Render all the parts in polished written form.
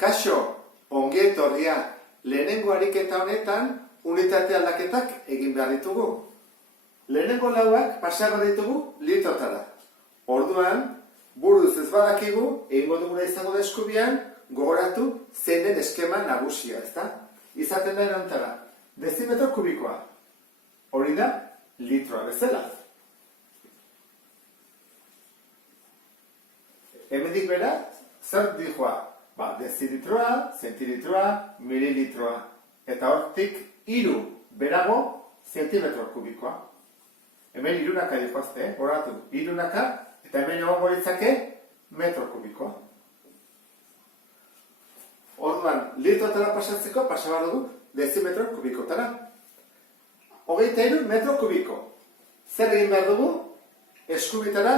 Kaixo, ongi etorria, lehenengo ariketa honetan unitate aldaketak egin behar ditugu. Lehenengo lauak pasago ditugu litrotara. Orduan, buruz ez badakigu, egingo duguna izango da eskubian, gogoratu zein den eskema nagusia, ezta? Izaten da erontara, dezimetro kubikoa. Hori da, litroa bezala. Hemendik bera, zer dijoa? Dezilitroa, zentilitroa, mililitroa. Eta hortik, 3 berago zentimetro kubikoa. Hemen 3 dijoazte, horatu, 3, eta hemen egon goritzake metro kubikoa. Orduan, litrotara pasatzeko, pasabar dugu dezimetro kubikotara. 23 metro kubiko. Zer egin behar dugu? Eskubitara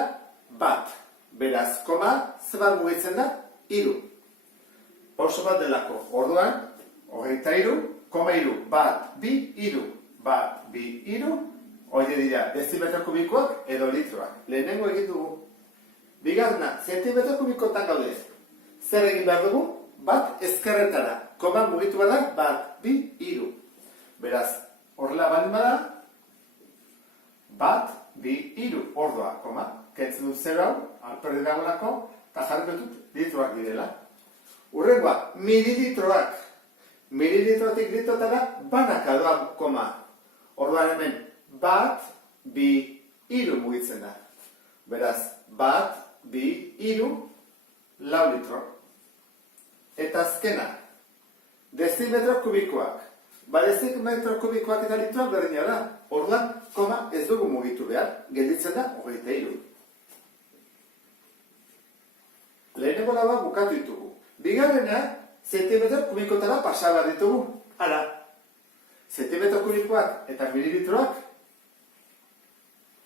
bat. Beraz, koma, zebat mugitzen da? 3. Oso bat delako. Orduan, 23, koma 3, bat, bi, 3, bat, bi, 3, hori dira, dezimetro kubikoak edo litroak. Lehenengo egin dugu. Bigarrena, zentimetro kubikotan gaude. Zer egin behar dugu? Bat ezkerretara. Koma mugitu bada, bat, bi, 3. Beraz, horrela baldin bada, bat, bi, 3. Ordua, koma. Kentzen dut 0 hau, alperdi dagoelako, eta jarriko dut litroak direla. Hurrengoa, mililitroak. Mililitrotik litrotara banaka doa, koma. Orduan hemen, bat, bi, 3 mugitzen da. Beraz, bat, bi, 3, 4 litro. Eta azkena, dezimetro kubikoak. Dezimetro kubikoak eta litroak berdina da. Orduan, koma, ez dugu mugitu behar, gelditzen da, 23. Lehenengo laua bukatu ditugu. Bigarrena, zentimetro kubikotara pasabar ditugu. Hala, zentimetro kubikoak eta mililitroak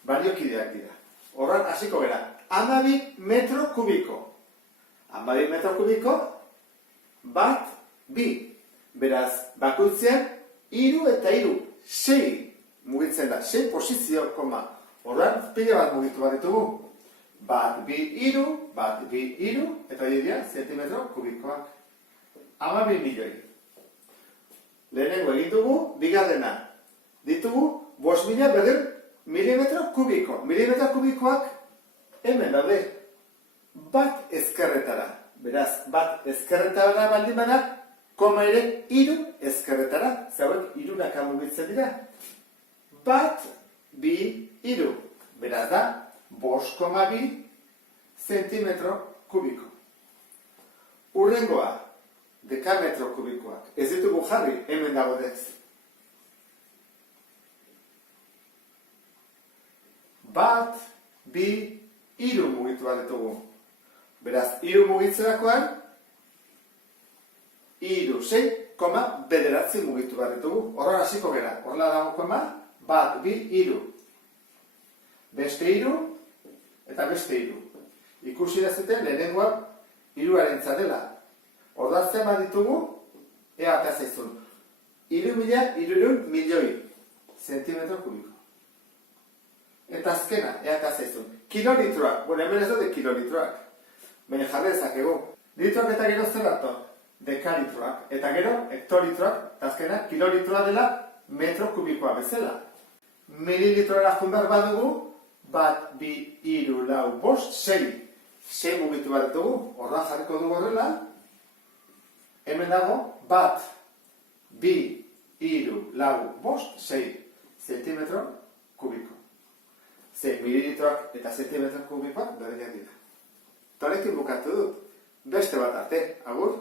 baliokideak dira. Horran hasiko gara, 12 metro kubiko. 12 metro kubiko, bat, bi. Beraz, bakoitzean, 3 eta 3, 6 mugitzen da, 6 posizio, koma. Horran, pila bat mugitu bat ditugu. Bat, bi, 3, bat, bi, 3, eta dira, zentimetro kubikoak. 12 milioi. Lehenengo egin dugu, bigarrena. Ditugu, 5.000 berren milimetro kubiko. Milimetro kubikoak hemen daude. Bat ezkerretara. Beraz, bat ezkerretara baldin bada, koma ere 3 ezkerretara. Zauek 3 mugitzen dira. Bat, bi, 3. Beraz da, 5,2 zentimetro kubiko. Hurrengoa, dekametro kubikoak. Ez ditugu jarri, hemen dago dez. Bat, bi, 3 mugitu bat ditugu. Beraz, 3 mugitzerakoan, 3, 6,9 mugitu bat ditugu. Horren hasiko gara. Horrela dago koma, bat, bi, 3. Beste 3, eta beste 3. Ikusi da zuten lehenengoa 3-arentza dela. Orduan zema ditugu, ea eta zaizun. 3.300 milioi zentimetro kubiko. Eta azkena, ea eta zaizun. Kilolitroak, hemen ez dute kilolitroak. Baina jarri dezakegu. Litroak eta gero zer dator? Dekalitroak. Eta gero, hektolitroak, eta azkena, kilolitroa dela metro kubikoa bezala. Mililitroara junbar badugu, bat, bi, 3, 4, 5, 6. 6 mugitu bat dugu, horra jarriko dugu horrela. Hemen dago, bat, bi, 3, 4, 5, 6 zentimetro kubiko. 6 mililitroak eta zentimetro kubikoak berdinak dira. Torekin bukatu dut, beste bat arte, agur?